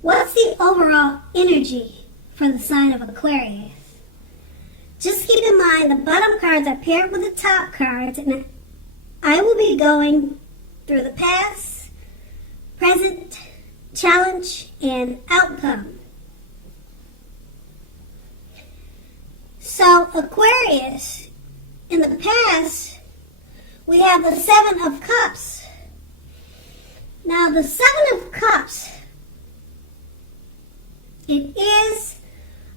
What's the overall energy for the sign of Aquarius? Just keep in mind the bottom cards are paired with the top cards, and I will be going through the past, present, challenge, and outcome. So Aquarius, in the past, we have the Seven of Cups. Now the Seven of Cups, it is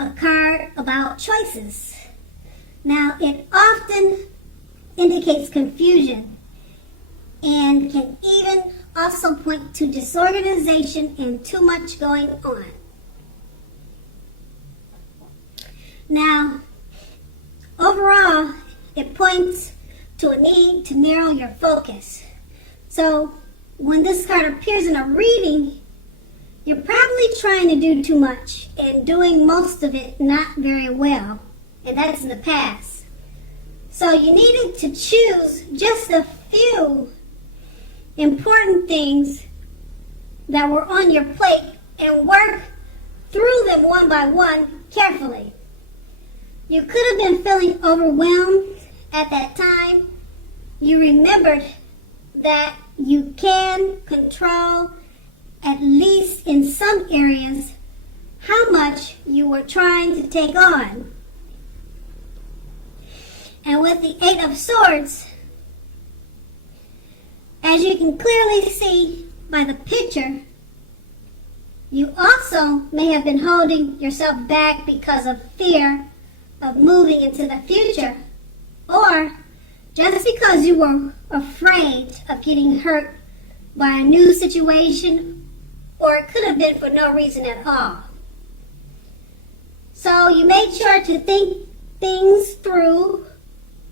a card about choices. Now it often indicates confusion and can even also point to disorganization and too much going on. Now, overall, it points to a need to narrow your focus. So, when this card appears in a reading, you're probably trying to do too much and doing most of it not very well, and that's in the past. So you needed to choose just a few important things that were on your plate and work through them one by one carefully. You could have been feeling overwhelmed at that time. You remembered that you can control, at least in some areas, how much you were trying to take on. And with the Eight of Swords, as you can clearly see by the picture, you also may have been holding yourself back because of fear of moving into the future, or just because you were afraid of getting hurt by a new situation, or it could have been for no reason at all. So you made sure to think things through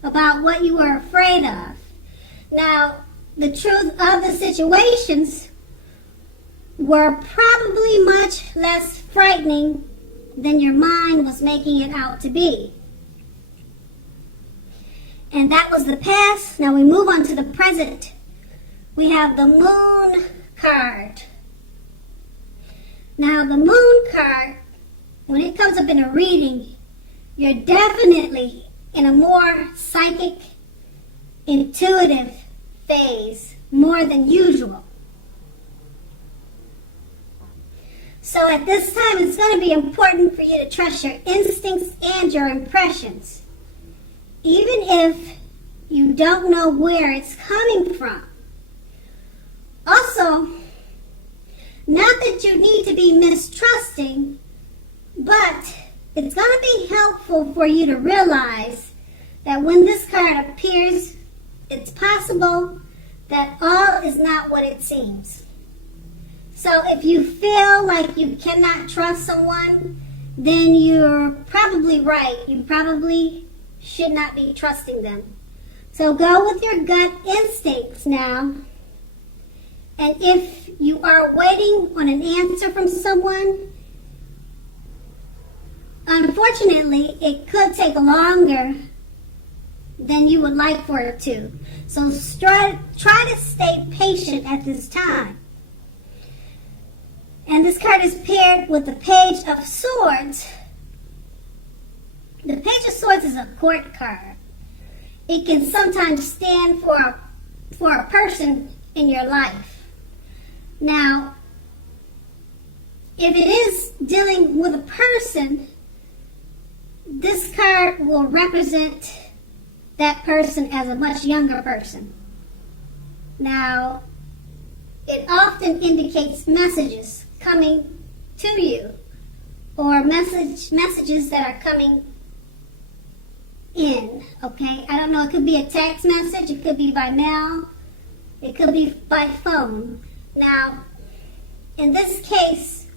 about what you were afraid of. Now, the truth of the situations were probably much less frightening than your mind was making it out to be. And that was the past. Now we move on to the present. We have the Moon card. Now the Moon card, when it comes up in a reading, you're definitely in a more psychic, intuitive phase, more than usual. So at this time, it's going to be important for you to trust your instincts and your impressions, even if you don't know where it's coming from. Also, not that you need to be mistrusting, but it's going to be helpful for you to realize that when this card appears, it's possible that all is not what it seems. So if you feel like you cannot trust someone, then you're probably right. You probably should not be trusting them. So go with your gut instincts now. And if you are waiting on an answer from someone, unfortunately, it could take longer than you would like for it to. So try to stay patient at this time. And this card is paired with the Page of Swords. The Page of Swords is a court card. It can sometimes stand for a person in your life. Now, if it is dealing with a person, this card will represent that person as a much younger person. Now, it often indicates messages coming to you, or messages that are coming in, okay? I don't know, it could be a text message, it could be by mail, it could be by phone. Now, in this case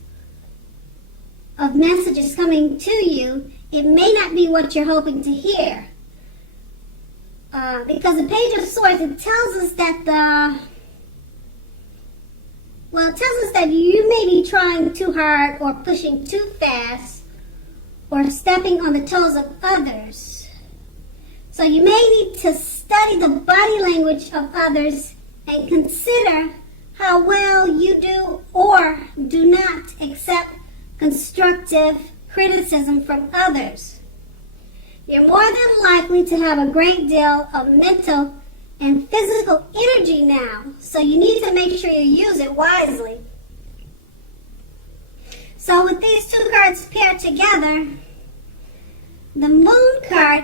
of messages coming to you, it may not be what you're hoping to hear. Because the Page of Swords, it tells us that it tells us that you may be trying too hard or pushing too fast or stepping on the toes of others. So you may need to study the body language of others and consider how well you do or do not accept constructive criticism from others. You're more than likely to have a great deal of mental and physical energy now, so you need to make sure you use it wisely. So with these two cards paired together, the Moon card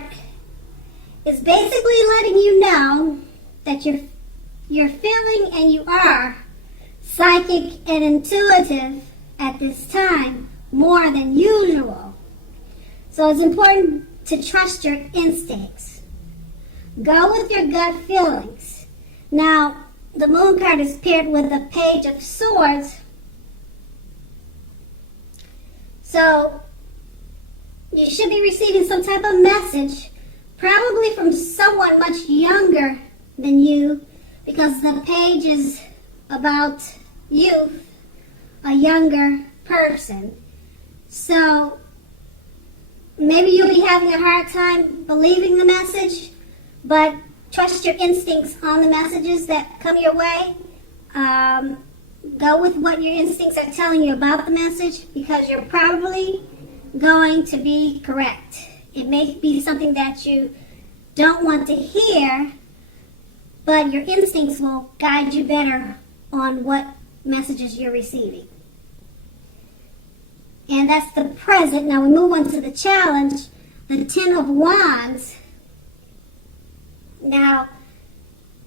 is basically letting you know that you're feeling and you are psychic and intuitive at this time more than usual. So it's important to trust your instincts. Go with your gut feelings. Now, the Moon card is paired with the Page of Swords. So, you should be receiving some type of message, probably from someone much younger than you, because the page is about youth, a younger person. So, maybe you'll be having a hard time believing the message, but trust your instincts on the messages that come your way. Go with what your instincts are telling you about the message, because you're probably going to be correct. It may be something that you don't want to hear, but your instincts will guide you better on what messages you're receiving. And that's the present. Now we move on to the challenge, the Ten of Wands. Now,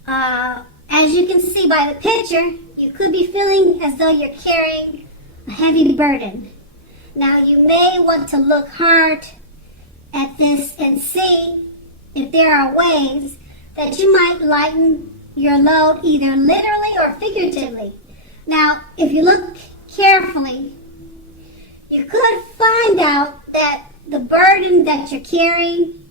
as you can see by the picture, you could be feeling as though you're carrying a heavy burden. Now, you may want to look hard at this and see if there are ways that you might lighten your load, either literally or figuratively. Now, if you look carefully, you could find out that the burden that you're carrying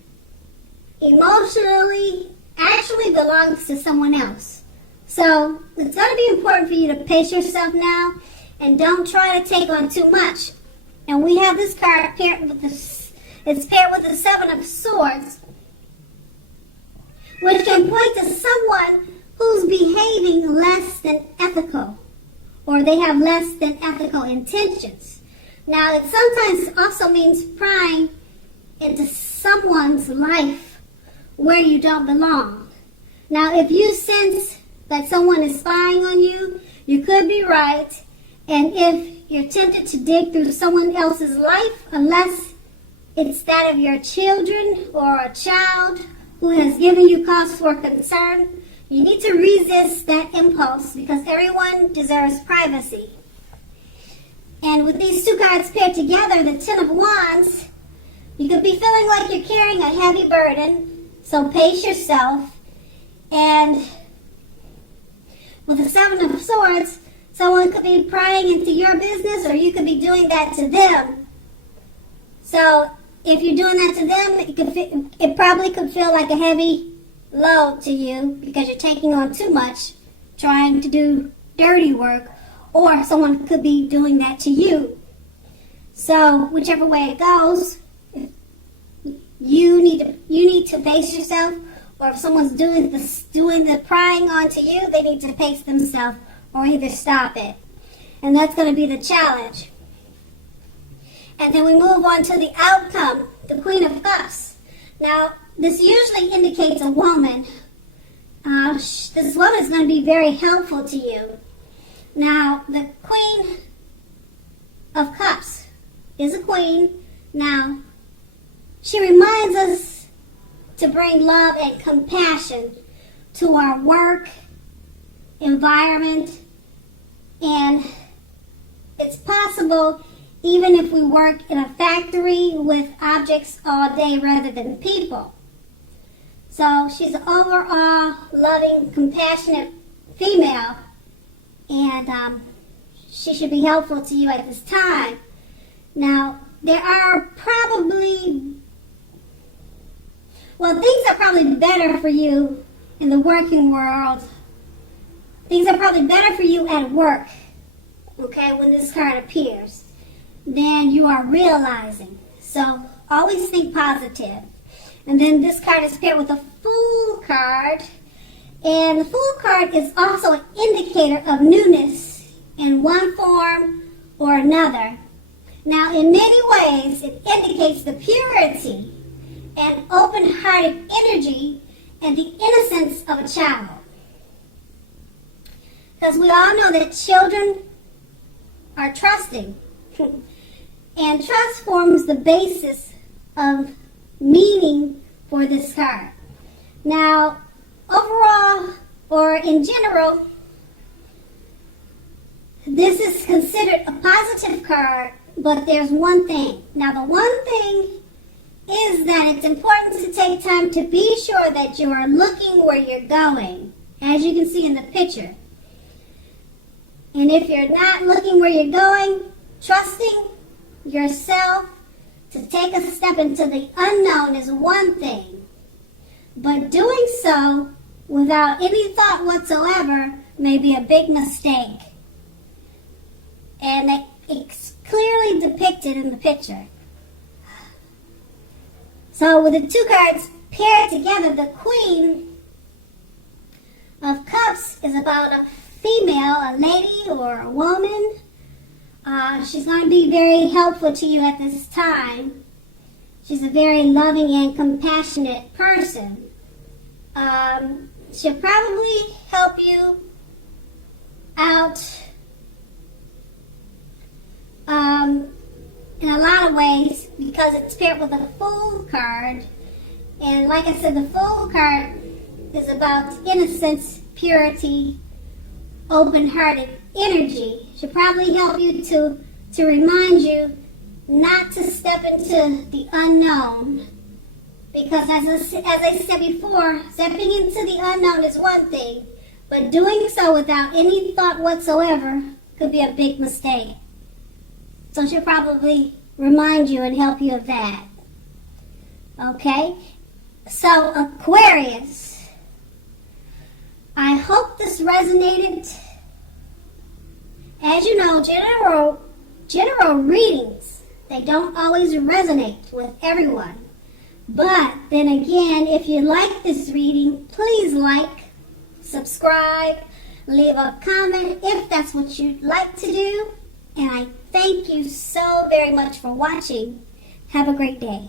emotionally actually belongs to someone else. So it's going to be important for you to pace yourself now and don't try to take on too much. And we have this card paired with it's paired with the Seven of Swords, which can point to someone who's behaving less than ethical, or they have less than ethical intentions. Now, it sometimes also means prying into someone's life where you don't belong. Now, if you sense that someone is spying on you, you could be right. And if you're tempted to dig through someone else's life, unless it's that of your children or a child who has given you cause for concern, you need to resist that impulse, because everyone deserves privacy. And with these two cards paired together, the Ten of Wands, you could be feeling like you're carrying a heavy burden, so pace yourself. And with the Seven of Swords, someone could be prying into your business, or you could be doing that to them. So if you're doing that to them, it probably could feel like a heavy load to you, because you're taking on too much, trying to do dirty work, or someone could be doing that to you. So whichever way it goes, you need to pace yourself, or if someone's doing the prying onto you, they need to pace themselves or either stop it. And that's going to be the challenge. And then we move on to the outcome, the Queen of Cups. Now, this usually indicates a woman. This woman is going to be very helpful to you. Now, the Queen of Cups is a queen. Now, she reminds us to bring love and compassion to our work environment, and it's possible even if we work in a factory with objects all day rather than people. So she's an overall loving, compassionate female, and she should be helpful to you at this time. Now, there are probably, things are probably better for you in the working world. Things are probably better for you at work, okay, when this card appears, than you are realizing. So always think positive. And then this card is paired with a Fool card. And the Fool card is also an indicator of newness in one form or another. Now, in many ways, it indicates the purity and open-hearted energy and the innocence of a child. Because we all know that children are trusting. And trust forms the basis of meaning for this card. Now, overall, or in general, this is considered a positive card, but there's one thing. Now, the one thing is that it's important to take time to be sure that you are looking where you're going, as you can see in the picture. And if you're not looking where you're going, trusting yourself to take a step into the unknown is one thing. But doing so without any thought whatsoever may be a big mistake. And it's clearly depicted in the picture. So with the two cards paired together, the Queen of Cups is about a female, a lady or a woman. She's going to be very helpful to you at this time. She's a very loving and compassionate person. She'll probably help you out in a lot of ways because it's paired with a Fool card. And like I said, the Fool card is about innocence, purity, open-hearted energy. She'll probably help you to remind you not to step into the unknown. Because as I said before, stepping into the unknown is one thing, but doing so without any thought whatsoever could be a big mistake. So she'll probably remind you and help you of that. Okay? So, Aquarius, I hope this resonated. As you know, general readings, they don't always resonate with everyone. But then again, if you like this reading, please like, subscribe, leave a comment if that's what you'd like to do. And I thank you so very much for watching. Have a great day.